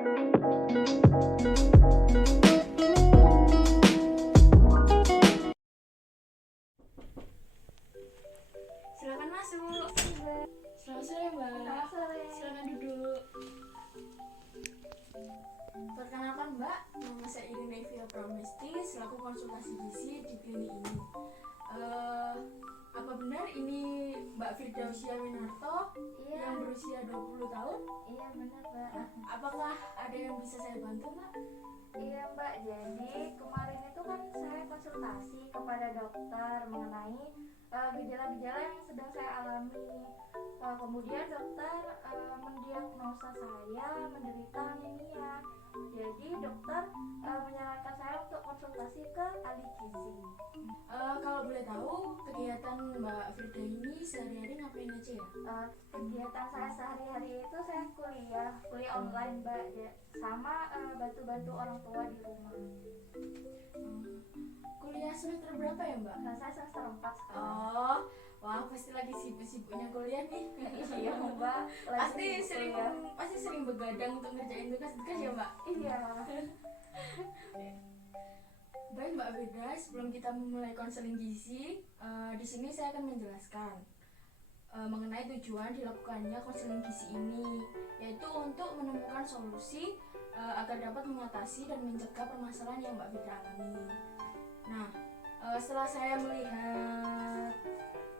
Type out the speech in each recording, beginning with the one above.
Silakan masuk. Selamat sore Mbak. Selamat sore. Silakan duduk. Perkenalkan Mbak, nama saya Irina Evia Pramesti selaku konsultasi gizi di klinik ini. Apa benar ini Mbak Firdausia Winarto Iya. yang berusia 20 tahun? Iya benar Mbak. Apakah ada yang bisa saya bantu Mbak? Iya Mbak, jadi kemarin itu kan saya konsultasi kepada dokter mengenai gejala-gejala yang sedang saya alami. Kemudian dokter mendiagnosa saya menderita anemia. Jadi dokter menyarankan saya untuk konsultasi ke ahli gizi. Kalau boleh tahu, kegiatan Mbak Firda ini sehari-hari ngapain aja ya? Kegiatan saya sehari-hari itu saya kuliah online Mbak, sama bantu-bantu orang tua di rumah. Kuliah semester berapa ya Mbak? Saya semester 4 sekarang. Oh, wah pasti lagi sibuk-sibuknya kuliah nih. Iya Mbak, Pasti sering begadang untuk ngerjain tugas-tugas ya Mbak? Iya. Baik Mbak Firda, sebelum kita memulai konseling gizi, di sini saya akan menjelaskan mengenai tujuan dilakukannya konseling gizi ini, yaitu untuk menemukan solusi agar dapat mengatasi dan mencegah permasalahan yang Mbak Firda alami. Nah, setelah saya melihat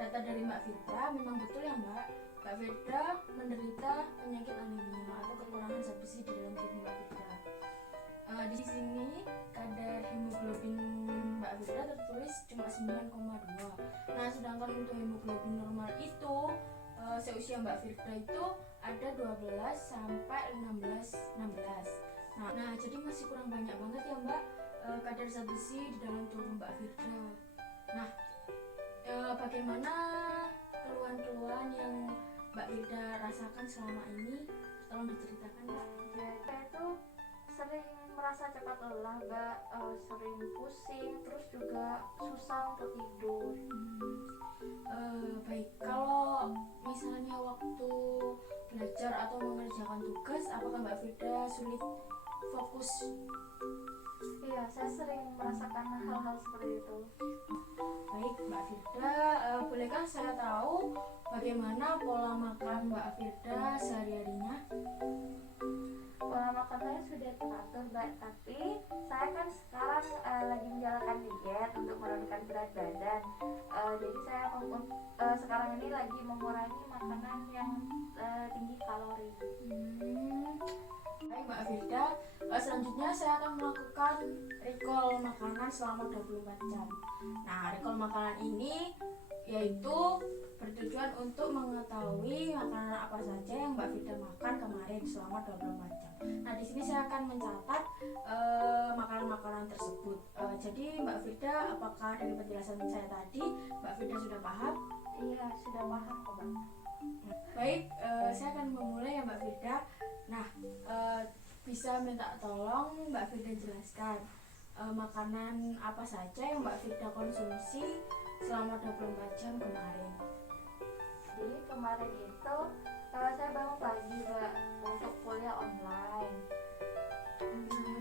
data dari Mbak Firda, memang betul ya Mbak Firda menderita penyakit anemia atau kekurangan zat besi di dalam tubuh Mbak Firda. Di sini kadar hemoglobin Mbak Firda tertulis cuma 9,2. Nah, sedangkan untuk hemoglobin normal itu seusia Mbak Firda itu ada 12 sampai 16. Nah, jadi masih kurang banyak banget ya Mbak kadar zat besi di dalam tubuh Mbak Firda. Nah, bagaimana keluhan-keluhan yang Mbak Firda rasakan selama ini? Tolong diceritakan Mbak. Saya itu sering merasa cepat lelah Mbak, sering pusing, terus juga susah untuk tidur. Baik, kalau misalnya waktu belajar atau mengerjakan tugas, apakah Mbak Firda sulit fokus? Iya, saya sering merasakan hal-hal seperti itu. Baik Mbak Firda, bolehkah saya tahu bagaimana pola makan Mbak Firda sehari-harinya? Pola makan saya sudah teratur Mbak, tapi saya kan sekarang lagi menjalankan diet untuk menurunkan berat badan. Jadi saya sekarang ini lagi mengurangi makanan yang tinggi kalori. Baik Mbak Firda, selanjutnya saya akan melakukan recall makanan selama 24 jam. Nah, recall makanan ini yaitu bertujuan untuk mengetahui makanan apa saja yang Mbak Firda makan kemarin selama 24 jam. Nah, di sini saya akan mencatat makanan-makanan tersebut. Jadi Mbak Firda, apakah dari penjelasan saya tadi Mbak Firda sudah paham? Iya, sudah paham kok Mbak. Baik, saya akan memulai ya Mbak Firda. Nah, bisa minta tolong Mbak Firda jelaskan makanan apa saja yang Mbak Firda konsumsi selama 24 jam kemarin. Jadi kemarin itu saya bangun pagi Mbak untuk kuliah online.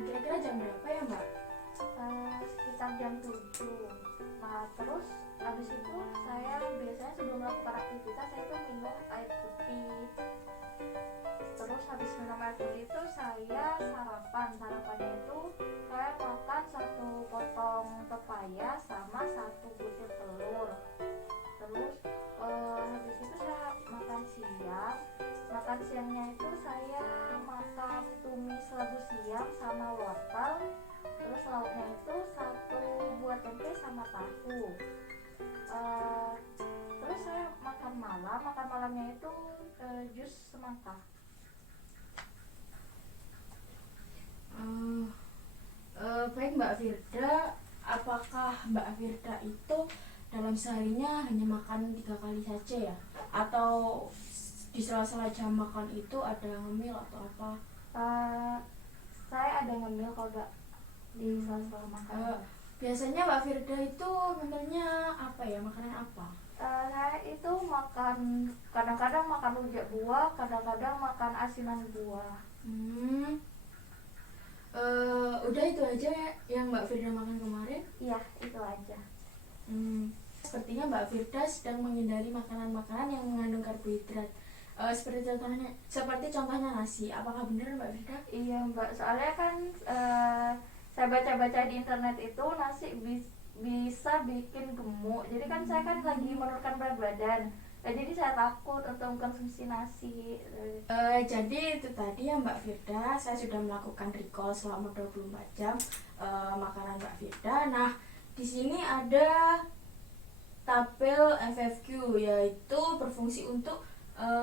Kira-kira jam berapa ya Mbak? Sekitar jam 7. Nah, terus habis itu saya biasanya sebelum melakukan aktivitas saya itu minum air putih. Terus habis minum air putih itu saya sarapannya itu saya makan 1 potong pepaya sama 1 butir telur. Terus habis itu saya makan siangnya itu saya makan tumis labu siam sama wortel. Terus lauknya itu 1 buah tempe sama tahu. Terus saya makan malamnya itu jus semangka. Baik Mbak Firda, apakah Mbak Firda itu dalam seharinya hanya makan 3 kali saja ya? Atau di sela-sela jam makan itu ada ngemil atau apa? Saya ada ngemil kalau enggak di sela-sela makan. Biasanya Mbak Firda itu ngemilnya apa ya? Makanan apa? Saya itu makan, kadang-kadang makan rujak buah, kadang-kadang makan asinan buah. Udah itu aja ya yang Mbak Firda makan kemarin? Iya, itu aja. Sepertinya Mbak Firda sedang menghindari makanan-makanan yang mengandung karbohidrat. Seperti contohnya nasi. Apakah benar Mbak Firda? Iya Mbak, soalnya kan saya baca-baca di internet itu nasi bisa bikin gemuk. Jadi kan saya kan lagi menurunkan berat badan. Nah, jadi saya takut untuk mengkonsumsi nasi. Jadi itu tadi ya Mbak Firda, saya sudah melakukan recall selama 24 jam makanan Mbak Firda. Nah, di sini ada tabel FFQ, yaitu berfungsi untuk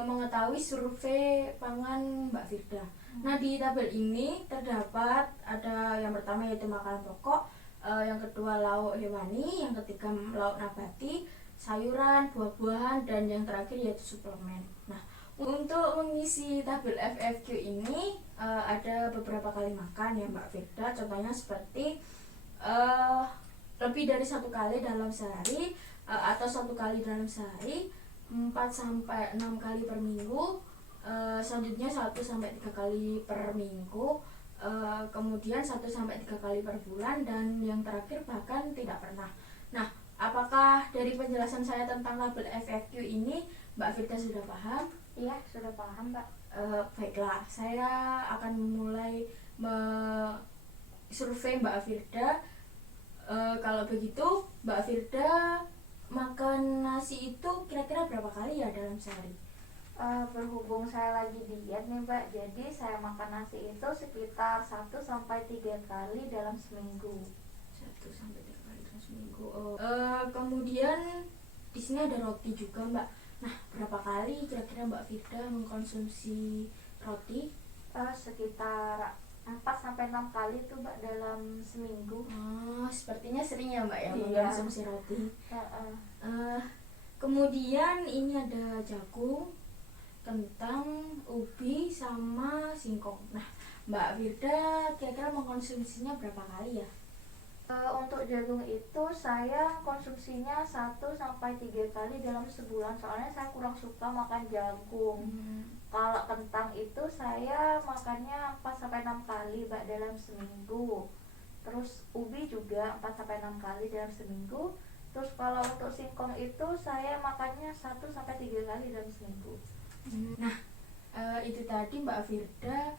mengetahui survei pangan Mbak Firda. Nah, di tabel ini terdapat ada yang pertama yaitu makanan pokok, yang kedua lauk hewani, yang ketiga lauk nabati, sayuran, buah-buahan, dan yang terakhir yaitu suplemen. Nah, untuk mengisi tabel FFQ ini ada beberapa kali makan ya Mbak Firda. Contohnya seperti lebih dari 1 kali dalam sehari, atau 1 kali dalam sehari, 4 sampai 6 kali per minggu, selanjutnya 1 sampai 3 kali per minggu, kemudian 1 sampai 3 kali per bulan, dan yang terakhir bahkan tidak pernah. Nah, apakah dari penjelasan saya tentang tabel FFQ ini Mbak Firda sudah paham? Iya, sudah paham Mbak. Baiklah, saya akan mulai survei Mbak Firda. Kalau begitu Mbak Firda makan nasi itu kira-kira berapa kali ya dalam sehari? Berhubung saya lagi diet nih Mbak, jadi saya makan nasi itu sekitar 1 sampai 3 kali dalam seminggu. 1 sampai 3 kali dalam seminggu. Kemudian di sini ada roti juga Mbak. Nah, berapa kali kira-kira Mbak Firda mengkonsumsi roti? Sekitar 4 sampai 6 kali tuh Mbak dalam seminggu. Sepertinya sering ya Mbak ya Iya. mengkonsumsi roti. Kemudian ini ada jagung, kentang, ubi, sama singkong. Nah, Mbak Firda kira-kira mengkonsumsinya berapa kali ya? Untuk jagung itu saya konsumsinya 1 sampai 3 kali dalam sebulan, soalnya saya kurang suka makan jagung. Kalau kentang itu saya makannya 4 sampai 6 kali Mbak dalam seminggu. Terus ubi juga 4 sampai 6 kali dalam seminggu. Terus kalau untuk singkong itu saya makannya 1 sampai 3 kali dalam seminggu. Nah, itu tadi Mbak Firda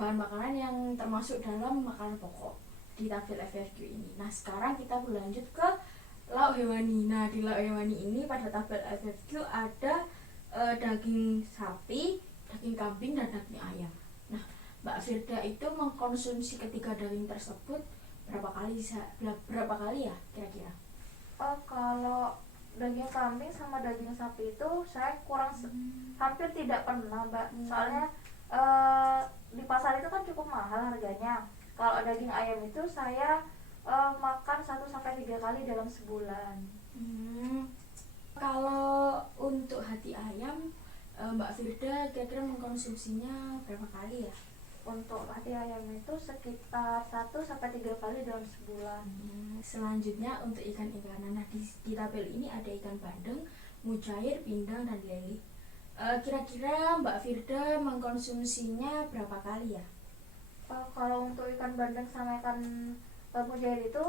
bahan makanan yang termasuk dalam makanan pokok di tabel FFQ ini. Nah, sekarang kita berlanjut ke lauk hewani. Nah, di lauk hewani ini pada tabel FFQ ada daging sapi, daging kambing, dan daging ayam. Nah, Mbak Firda itu mengkonsumsi ketiga daging tersebut berapa kali ya kira-kira? Kalau daging kambing sama daging sapi itu saya hampir tidak pernah Mbak. Soalnya di pasar itu kan cukup mahal harganya. Kalau daging ayam itu saya makan 1 sampai 3 kali dalam sebulan. Kalau untuk hati ayam, Mbak Firda kira-kira mengkonsumsinya berapa kali ya? Untuk hati ayam itu sekitar 1 sampai 3 kali dalam sebulan. Selanjutnya untuk ikan-ikanan. Nah, di tabel ini ada ikan bandeng, mujair, pindang, dan lele. Kira-kira Mbak Firda mengkonsumsinya berapa kali ya? Kalau untuk ikan bandeng sama ikan mujair itu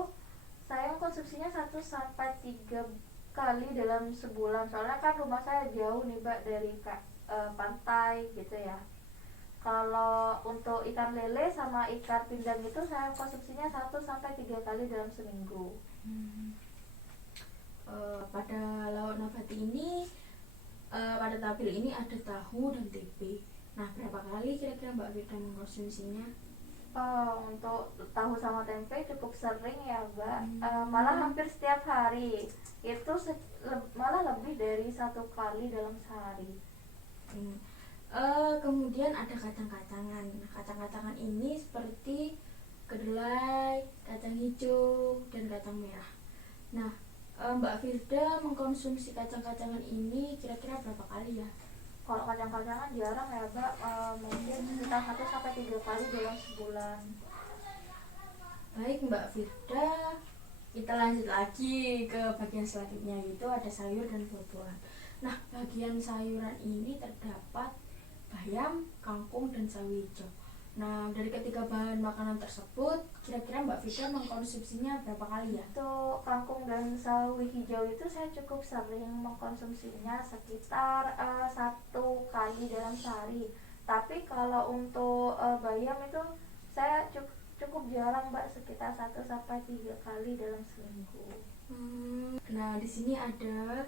saya konsumsinya 1 sampai 3 kali dalam sebulan. Soalnya kan rumah saya jauh nih Mbak dari pantai gitu ya. Kalau untuk ikan lele sama ikan pindang itu saya konsumsinya 1 sampai 3 kali dalam seminggu. Pada lauk nabati ini, pada tabel ini ada tahu dan tempe. Nah, berapa kali kira-kira Mbak Firda mengkonsumsinya? Untuk tahu sama tempe cukup sering ya Mbak. Malah hampir setiap hari. Itu malah lebih dari 1 kali dalam sehari. Kemudian ada kacang-kacangan. Kacang-kacangan ini seperti kedelai, kacang hijau, dan kacang merah. Nah, Mbak Firda mengkonsumsi kacang-kacangan ini kira-kira berapa kali ya? Kalau kacang-kacangan jarang ya Mbak, mungkin sekitar 1 sampai 3 kali dalam sebulan. Baik Mbak Firda, kita lanjut lagi ke bagian selanjutnya, yaitu ada sayur dan buah-buahan. Nah, bagian sayuran ini terdapat bayam, kangkung, dan sawi hijau. Nah, dari ketiga bahan makanan tersebut, kira-kira Mbak Firda mengkonsumsinya berapa kali ya? Untuk kangkung dan sawi hijau itu saya cukup sering mengkonsumsinya sekitar 1 kali dalam sehari. Tapi kalau untuk bayam itu saya cukup jarang Mbak, sekitar 1 sampai 3 kali dalam seminggu. Nah, di sini ada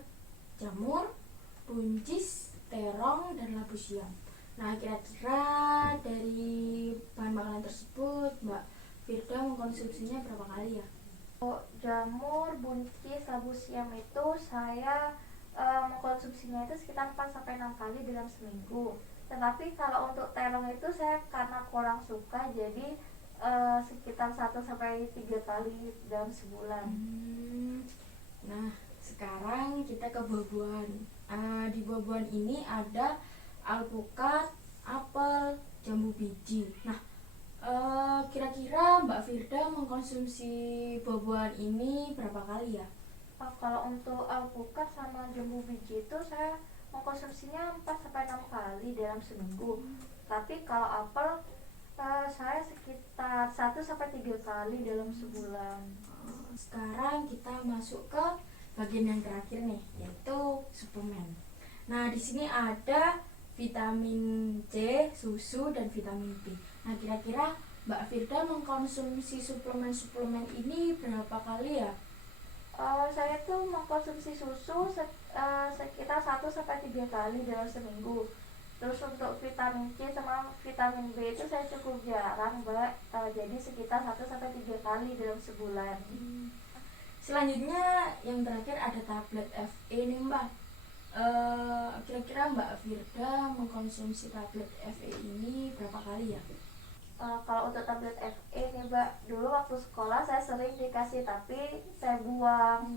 jamur, buncis, terong, dan labu siam. Nah, kira-kira dari bahan makanan tersebut Mbak Firda mengkonsumsinya berapa kali ya? Jamur, buncis, labu siam itu saya mengkonsumsinya itu sekitar 4 sampai 6 kali dalam seminggu. Tetapi kalau untuk terong itu saya karena kurang suka, jadi sekitar 1 sampai 3 kali dalam sebulan. Nah, sekarang kita ke buah-buahan. Di buah-buahan ini ada alpukat, apel, jambu biji. Nah, kira-kira Mbak Firda mengkonsumsi buah-buahan ini berapa kali ya? Kalau untuk alpukat sama jambu biji itu saya mengkonsumsinya 4 sampai 6 kali dalam seminggu. Tapi kalau apel saya sekitar 1 sampai 3 kali dalam sebulan. Sekarang kita masuk ke bagian yang terakhir nih, yaitu suplemen. Nah, di sini ada vitamin C, susu, dan vitamin B. Nah, kira-kira Mbak Firda mengkonsumsi suplemen-suplemen ini berapa kali ya? Saya tuh mengkonsumsi susu sekitar 1 sampai 3 kali dalam seminggu. Terus untuk vitamin C sama vitamin B itu saya cukup jarang Mbak, jadi sekitar 1 sampai 3 kali dalam sebulan. Selanjutnya yang terakhir ada tablet FE nih Mbak. Kira-kira Mbak Firda mengkonsumsi tablet FE ini berapa kali ya? Kalau untuk tablet FE nih Mbak, dulu waktu sekolah saya sering dikasih tapi saya buang.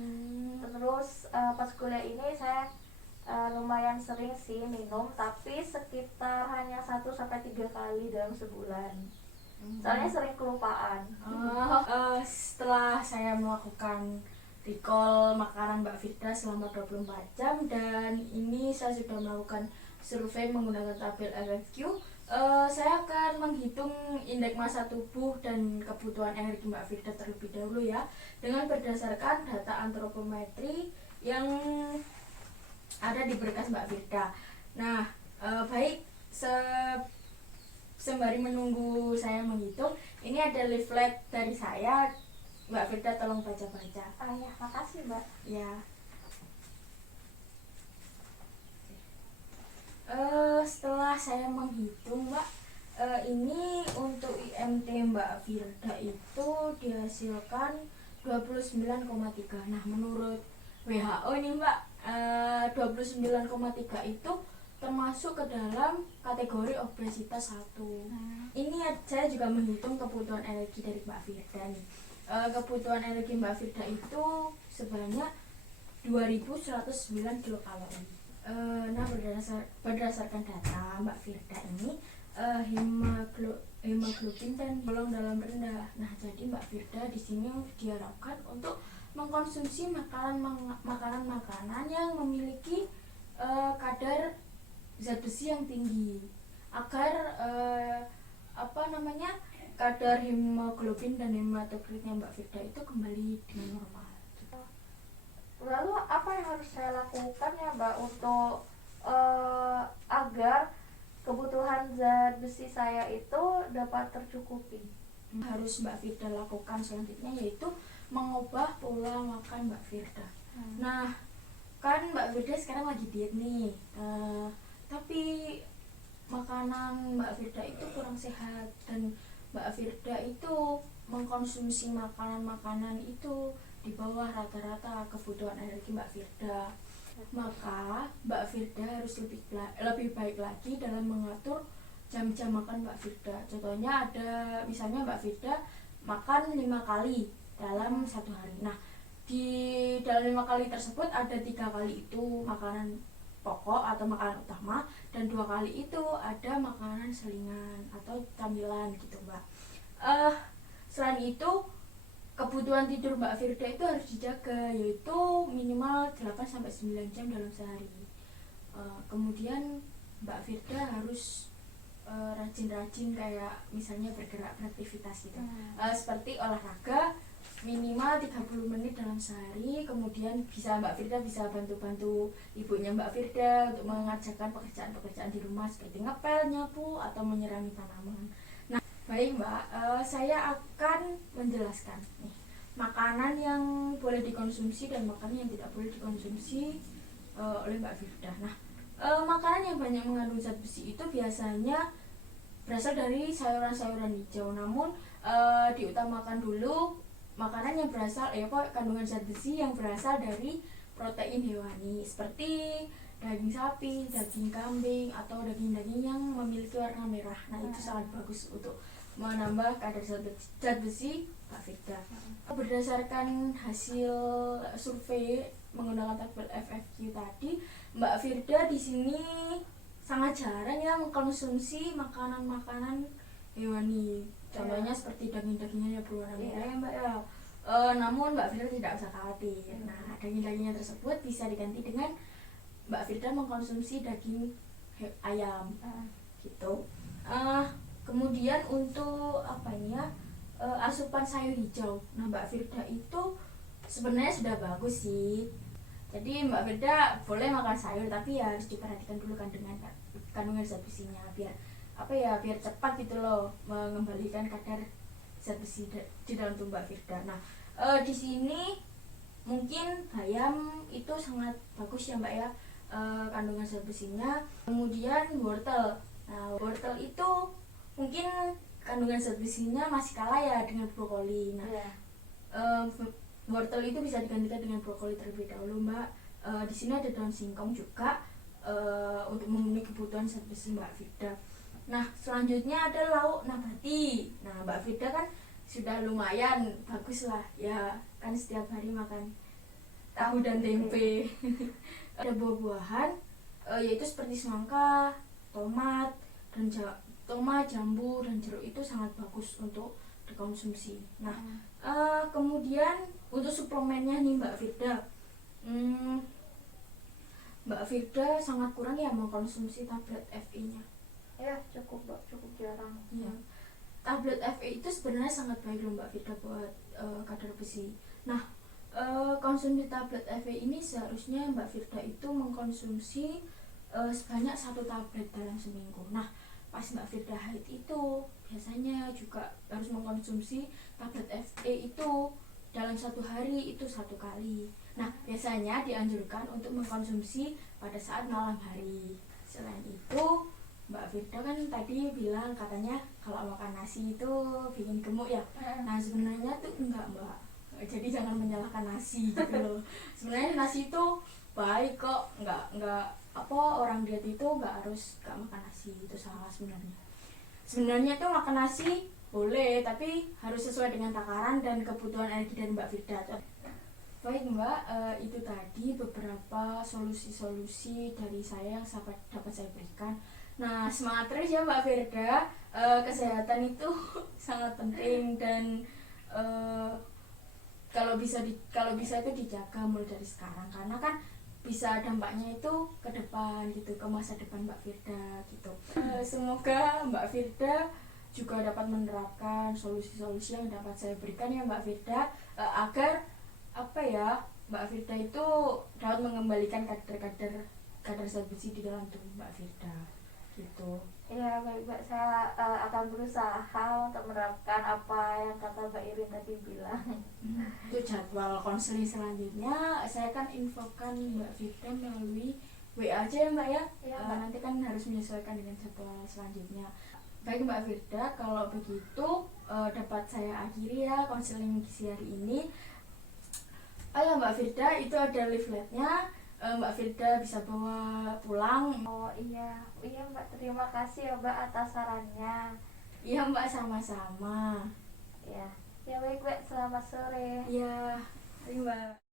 Terus pas kuliah ini saya lumayan sering sih minum, tapi sekitar hanya 1 sampai 3 kali dalam sebulan. Soalnya sering kelupaan. Setelah saya melakukan recall makanan Mbak Firda selama 24 jam, dan ini saya sudah melakukan survei menggunakan tabel RFQ, saya akan menghitung indeks massa tubuh dan kebutuhan energi Mbak Firda terlebih dahulu ya, dengan berdasarkan data antropometri yang ada di berkas Mbak Firda. Nah, baik, sembari menunggu saya menghitung, ini ada leaflet dari saya. Mbak Firda tolong baca-baca. Ya, makasih Mbak. Ya. Setelah saya menghitung Mbak, ini untuk IMT Mbak Firda itu dihasilkan 29,3. Nah, menurut WHO nih Mbak, 29,3 itu termasuk ke dalam kategori obesitas 1. Ini saya juga menghitung kebutuhan energi dari Mbak Firda nih. Kebutuhan energi Mbak Firda itu sebanyak 2109 kilokalori. Nah, berdasarkan data Mbak Firda ini, hemoglobin dan golongan dalam rendah. Nah, jadi Mbak Firda di sini diharapkan untuk mengkonsumsi makanan-makanan yang memiliki kadar zat besi yang tinggi, agar kadar hemoglobin dan hematokritnya Mbak Firda itu kembali dengan normal. Lalu apa yang harus saya lakukan ya Mbak untuk agar kebutuhan zat besi saya itu dapat tercukupi? Harus Mbak Firda lakukan selanjutnya yaitu mengubah pola makan Mbak Firda. Nah, kan Mbak Firda sekarang lagi diet nih, tapi makanan Mbak Firda itu kurang sehat, dan Mbak Firda itu mengkonsumsi makanan-makanan itu di bawah rata-rata kebutuhan energi Mbak Firda. Maka Mbak Firda harus lebih baik lagi dalam mengatur jam-jam makan Mbak Firda. Contohnya ada, misalnya Mbak Firda makan 5 kali dalam satu hari. Nah, di dalam 5 kali tersebut ada 3 kali itu makanan pokok atau makanan utama, dan 2 kali itu ada makanan selingan atau camilan gitu Mbak. Selain itu, kebutuhan tidur Mbak Firda itu harus dijaga, yaitu minimal 8-9 jam dalam sehari. Kemudian Mbak Firda harus rajin-rajin kayak misalnya bergerak beraktivitas gitu. Seperti olahraga minimal 30 menit dalam sehari, kemudian Mbak Firda bisa bantu-bantu ibunya Mbak Firda untuk mengerjakan pekerjaan-pekerjaan di rumah seperti ngepel, nyapu, atau menyirami tanaman. Nah, baik Mbak, saya akan menjelaskan nih makanan yang boleh dikonsumsi dan makanan yang tidak boleh dikonsumsi oleh Mbak Firda. Nah, makanan yang banyak mengandung zat besi itu biasanya berasal dari sayuran-sayuran hijau, namun diutamakan dulu makanan yang berasal kandungan zat besi yang berasal dari protein hewani seperti daging sapi, daging kambing, atau daging-daging yang memiliki warna merah. Nah, itu sangat bagus untuk menambah kadar zat besi Mbak Firda. Berdasarkan hasil survei menggunakan tabel FFQ tadi, Mbak Firda di sini sangat jarang ya mengkonsumsi makanan-makanan hewani. Contohnya seperti daging-dagingnya yang berwarna merah ya Mbak ya. Namun Mbak Firda tidak usah khawatir. Nah, daging-dagingnya tersebut bisa diganti dengan Mbak Firda mengkonsumsi daging ayam gitu. Kemudian untuk asupan sayur hijau. Nah, Mbak Firda itu sebenarnya sudah bagus sih. Jadi Mbak Firda boleh makan sayur, tapi ya harus diperhatikan dulu dengan kandungan zat besinya biar cepat gitu loh mengembalikan kadar zat besi di dalam tubuh Mbak Firda. Nah, di sini mungkin bayam itu sangat bagus ya Mbak ya, kandungan zat besinya. Kemudian wortel. Nah, wortel itu mungkin kandungan zat besinya masih kalah ya dengan brokoli. Nah, wortel itu bisa digantikan dengan brokoli terlebih dahulu Mbak. Di sini ada daun singkong juga untuk memenuhi kebutuhan zat besi Mbak Firda. Nah, selanjutnya ada lauk nabati. Nah, Mbak Firda kan sudah lumayan bagus lah ya, kan setiap hari makan tahu dan tempe. Ada buah-buahan yaitu seperti semangka, tomat, jambu, dan jeruk itu sangat bagus untuk dikonsumsi. Nah, kemudian untuk suplemennya nih Mbak Firda, Mbak Firda sangat kurang ya mengkonsumsi tablet Fe-nya. Ya, cukup jarang. Ya. Tablet Fe itu sebenarnya sangat baik loh Mbak Firda buat kadar besi. Nah, konsumsi tablet Fe ini seharusnya Mbak Firda itu mengkonsumsi sebanyak 1 tablet dalam seminggu. Nah, pas Mbak Firda haid itu biasanya juga harus mengkonsumsi tablet Fe itu dalam 1 hari itu 1 kali. Nah, biasanya dianjurkan untuk mengkonsumsi pada saat malam hari. Selain itu, Mbak Firda kan tadi bilang katanya kalau makan nasi itu bikin gemuk ya. Nah, sebenarnya tuh enggak Mbak. Jadi jangan menyalahkan nasi gitu loh. Sebenarnya nasi itu baik kok, enggak orang diet itu enggak makan nasi, itu salah sebenarnya. Sebenarnya tuh makan nasi boleh, tapi harus sesuai dengan takaran dan kebutuhan energi dari Mbak Firda. Baik Mbak, itu tadi beberapa solusi-solusi dari saya yang dapat saya berikan. Nah, semangat terus ya Mbak Firda. Kesehatan itu sangat penting dan kalau bisa itu dijaga mulai dari sekarang, karena kan bisa dampaknya itu ke depan gitu, ke masa depan Mbak Firda gitu. Semoga Mbak Firda juga dapat menerapkan solusi-solusi yang dapat saya berikan ya Mbak Firda, agar Mbak Firda itu dapat mengembalikan kadar zat besi di dalam tubuh Mbak Firda gitu. Ya, baik Mbak, saya akan berusaha untuk menerapkan apa yang kata Mbak Irin tadi bilang. Untuk jadwal konseling selanjutnya saya akan infokan Mbak Firda melalui WA aja ya Mbak ya. Nanti kan harus menyesuaikan dengan jadwal selanjutnya. Baik Mbak Firda, kalau begitu dapat saya akhiri ya konseling gizi hari ini. Ya Mbak Firda, itu ada leafletnya, Mbak Firda bisa bawa pulang. Oh iya Mbak, terima kasih ya Mbak atas sarannya. Iya Mbak, sama-sama. Ya baik Mbak, selamat sore. Iya, mari Mbak.